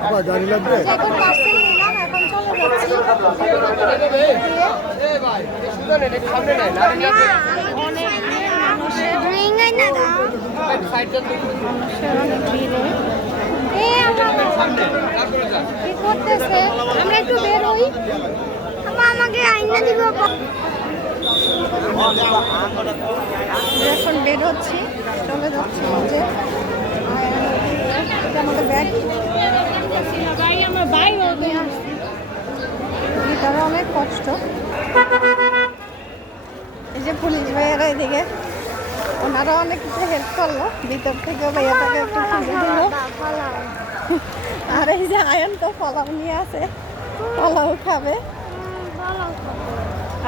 আবার গাড়ি লাগবে আমরা একটু আমাকে আইনা দিব এখন বের হচ্ছি চলে যাচ্ছি এটা আমাদের ব্যাগ ভিতরে অনেক কষ্ট। এই যে পুলিশ ভাইয়েরা এদিকে ওনারা অনেক কিছু হেল্প করল। ভিতর থেকে ভাইয়াটাকে একটু খুঁজে দিল। আর এই যে আয়ন তো ফলাও নিয়ে আছে। ফলাও খাবে।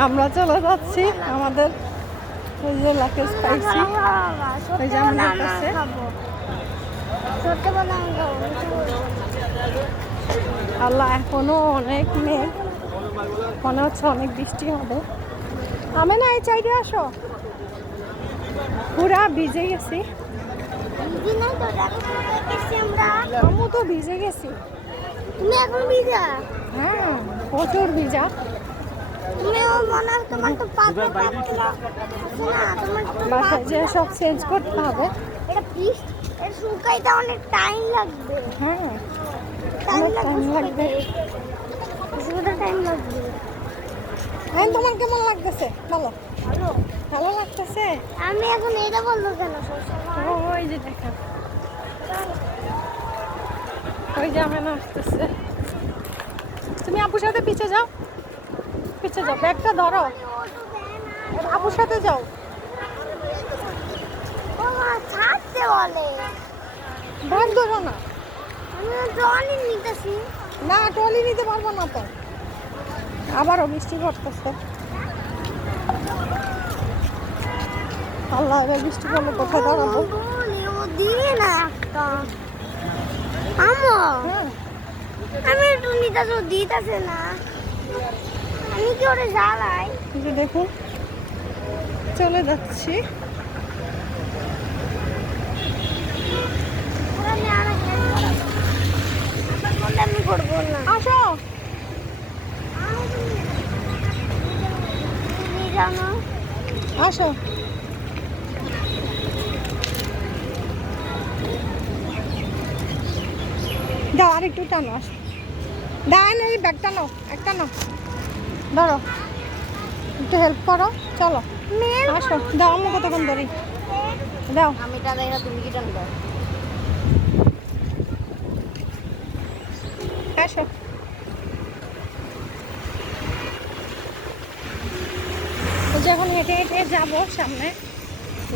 আমরা চলে যাচ্ছি আমাদের ওই যে লাকেশ পাইছি। ওই যে আমাদের কাছে আল্লাহ, এখনও অনেক মেঘ। মনে হচ্ছে অনেক বৃষ্টি হবে। আমি না, এই চাইডে আসো। পুরা ভিজে গেছি। আমিও তো ভিজে গেছি। তুমি এখন ভিজা হ্যাঁ প্রচুর ভিজা। বাসায় যে সব চেঞ্জ করতে হবে। এটা শুকাইতে অনেক টাইম লাগবে। হ্যাঁ টাইম লাগবে শুকাইতে। টাইম লাগবে। হ্যাঁ তোমার কেমন লাগতেছে? বলো ভালো। ভালো লাগতেছে? আমি এখন এটা বলব কেন? ওই যে দেখা। ওই যে আমি আসতেছে তুমি আপুর সাথে পিছে যাও। পিছে যাও ব্যাগটা ধরো। আপুর সাথে যাও। বলে। ব্যাগ ধরো না। আমি জলই নিতেছি। না টলি নিতে পারব না তো। আবারও বৃষ্টি পড়তেছে। আল্লাহ এবার বৃষ্টি পড়লে কোথায় দাঁড়াবো? ও দিয়ে না একটা। আমো। হ্যাঁ। আমি একটু নিতেছি ও দিতেছে না। আমি কি ওরে জ্বালাই? দেখুন চলে যাচ্ছি ওরা আমি আর হেল্প করাবো আমার বললে আমি করব না আসো। দাও আর একটু টানো আসো। দাঁড়ান এই ব্যাগ টানো একটা নাও। ধরো। একটু হেল্প করো চলো। আসো দাও আমি কতক্ষণ ধরি। দাও। আমি টাকা এটা তুমি কি টানবে আসো তো যখন হেঁটে হেঁটে যাব সামনে।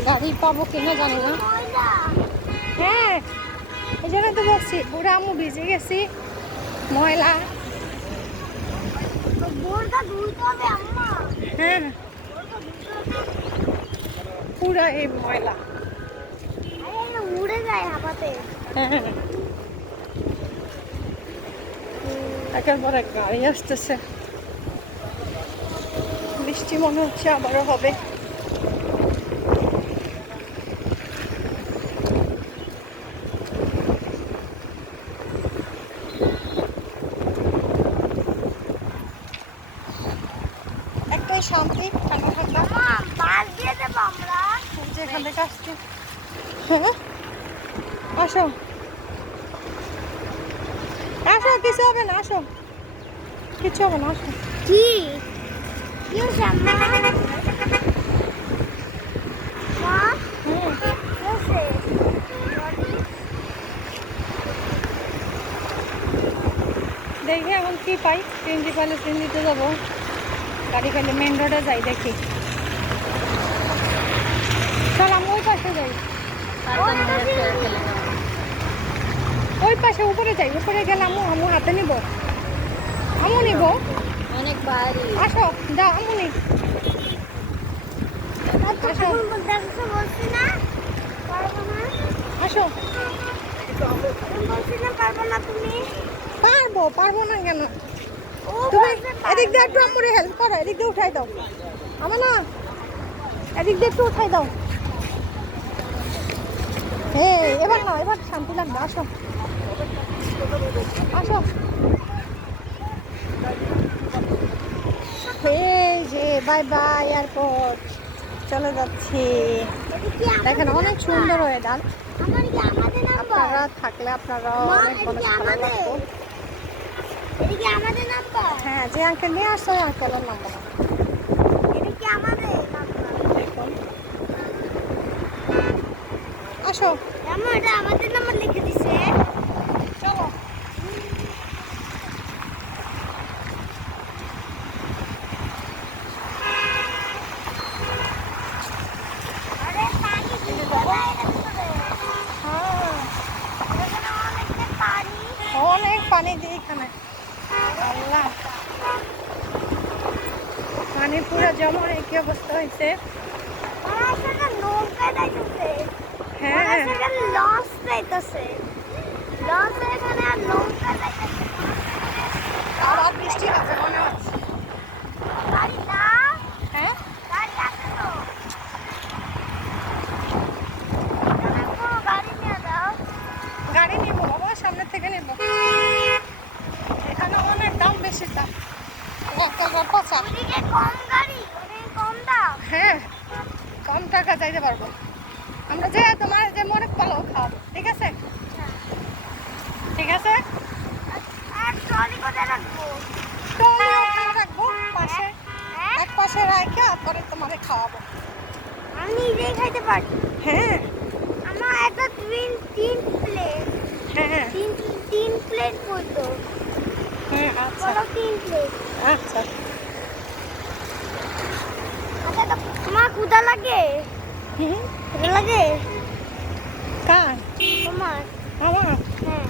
গাড়ি পাবো কিনা জানি না। হ্যাঁ এই জন্য তো বলছি পুরো আমি ভিজে গেছি ময়লা। হ্যাঁ পুরো এই ময়লা। উড়ে যায় হাঁপাতে। একের পর এক গাড়ি আসতেছে। বৃষ্টি মনে হচ্ছে আবারও হবে। একটাই শান্তি ঠান্ডা ঠান্ডা। যেখান থেকে আসছে। হ্যাঁ? আসো। আসো কিছু হবে না আসো। কিছু হবে না আসো। কি? দেখি এখন কি পাই প্রিন্সিপালে ট্রেন দিতে যাব। গাড়ি খালি মেন রোডে যাই দেখি। চল আমি ওই পাশে যাই। ওই পাশে উপরে যাই উপরে গেলে আমু আমু হাতে নিব। আমু নিব। অনেক বাড়ি আসো যা আমু নি আসো। বলছি না পারব না আসো বলছি না। পারব না। তুমি পারব পারব না কেন? তুমি এদিক দিয়ে একটু আমুরে হেল্প করো এদিক দিয়ে উঠাই দাও। আমার না এদিক দিয়ে একটু উঠাই দাও। এই এবার না এবার শান্তি লাগবে আসো। আসো এই যে বাই বাই এয়ারপোর্ট। চলে যাচ্ছি। দেখেন অনেক সুন্দর ওয়েদার আপনারা থাকলে আপনারা অনেক হ্যাঁ যে আঙ্কেল নিয়ে আসছে ওই আঙ্কেলের নাম্বার আসো। আমাদের নাম্বার লিখে দিছে চলো আরে পানি দিয়ে দেওয়া হ্যাঁ এখানে অনেকটা পানি অনেক পানি দিয়ে এখানে আল্লাহ পানি পুরো জমা হয়ে কি অবস্থা হয়েছে? হ্যাঁ। লঞ্চ যাইতেছে লঞ্চ এখানে আর নৌকা যাইতেছে আবার বৃষ্টি হবে মনে হচ্ছে। গাড়ি হ্যাঁ? গাড়ি নিব বাবা সামনে থেকে নিব। এখানে অনেক দাম বেশি দাম। একটা পচা ওদিকে কম গাড়ি ওদিকে কম দাম হ্যাঁ কম টাকা চাইতে পারব। আমরা যে তোমার যে মনে পালো খাওয়াবো ঠিক আছে? ঠিক আছে? রাখব পাশে। এক পাশে রাখে তারপরে তোমারে খাওয়াবো। আমি নিজেই খাইতে পারি। হ্যাঁ। আমার একটা তিন তিন প্লেট হ্যাঁ। তিন তিন প্লেট করতো হ্যাঁ আচ্ছা। তিন প্লেট আচ্ছা। তোমার ক্ষুধা লাগে? লাগে? কার? তোমার আমার? হ্যাঁ।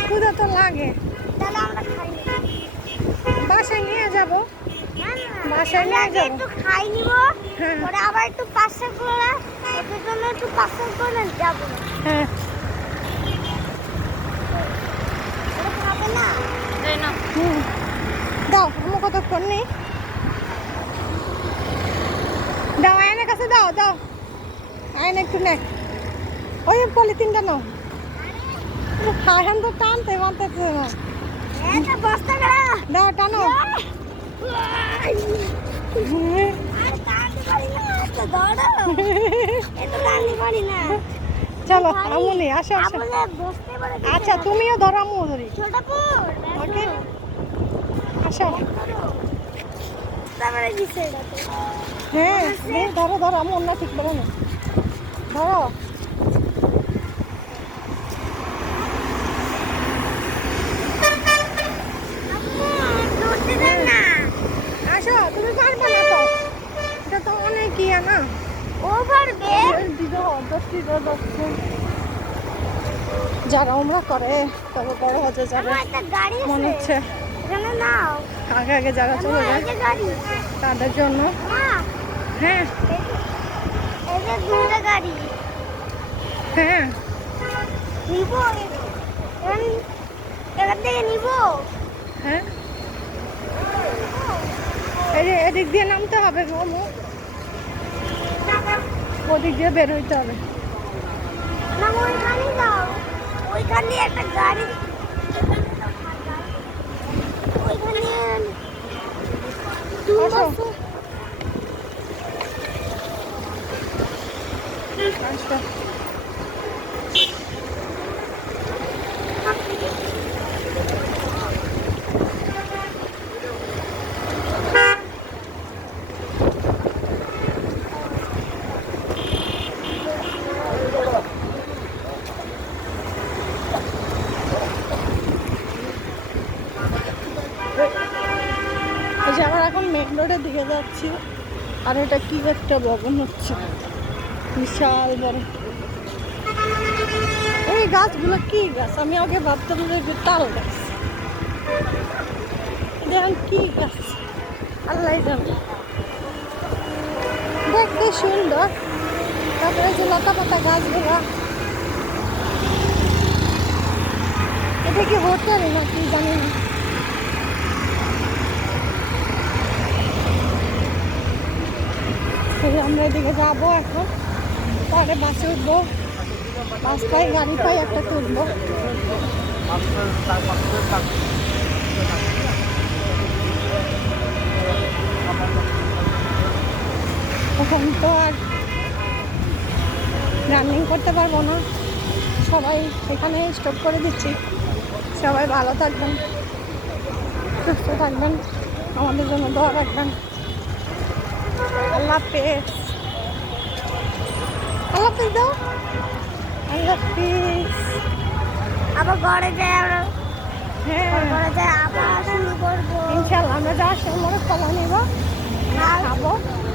ক্ষুদা তো লাগে। তাহলে আমরা খাই নি। বাসায় নিয়ে যাব? বাসায় নিয়ে আগে একটু খাই নিব। হ্যাঁ। পরে আবার একটু পার্সেল করে ওদের জন্য একটু পার্সেল করে যাব হ্যাঁ। না? দাও আমার কতক্ষণ নেই দাও আয়নের কাছে দাও দাও। আয়ন একটু নে ওই পলিথিনটা নাও। খাইহান তো টানতে মানতেছে না। দাও টানো। চলো আমুনি আসো আসো। আচ্ছা তুমিও ধরো আমিও ধরি। আসো তারপরে দিছে এটা তো হ্যাঁ নে, ধরো ধরো আমি অন্য ঠিক বলো না ধরো। আসো তুমি পারবে না তো? এটা তো অনেক ইয়া না। ওভার বের যারা আমরা করে তবে বড় হতে যাবে মনে হচ্ছে। নাও। আগে আগে যারা চলে যায়, তাদের জন্য। হ্যাঁ। হ্যাঁ। হ্যাঁ। এদিক দিয়ে নামতে হবে গো মো ওদিক দিয়ে বের হইতে হবে। না একটা গাড়ি ওইখানে তুমি আসো। বসো। আসো এই যে আমরা এখন মেন রোডের দিকে যাচ্ছি। আর এটা কি একটা ভবন হচ্ছে। বিশাল বড়। এই গাছগুলো কি গাছ? আমি আগে ভাবতাম যে তাল গাছ। দেখেন কি গাছ। আল্লাহ জানে দেখতে সুন্দর। তারপরে যে লতা পাতা গাছগুলো। এটা কি হোটেল নাকি? জানি না। যে আমরা এদিকে যাব এখন। পরে বাসে উঠবো। রাস্তায় গাড়ি পাই, একটা তুলবো। এখন তো আর রানিং করতে পারব না। সবাই এখানে স্টপ করে দিচ্ছি। সবাই ভালো থাকবেন, সুস্থ থাকবেন। আমাদের জন্য দোয়া রাখবেন। আল্লাহ হাফেজ। আল্লাহ হাফেজ দাও। আল্লাহ হাফিজ। আবার ঘরে যাই আমরা। হ্যাঁ। ঘরে যাই আবার শুরু করব। ইনশাল্লাহ আমরা যাওয়ার সময় কলা নিব খাব।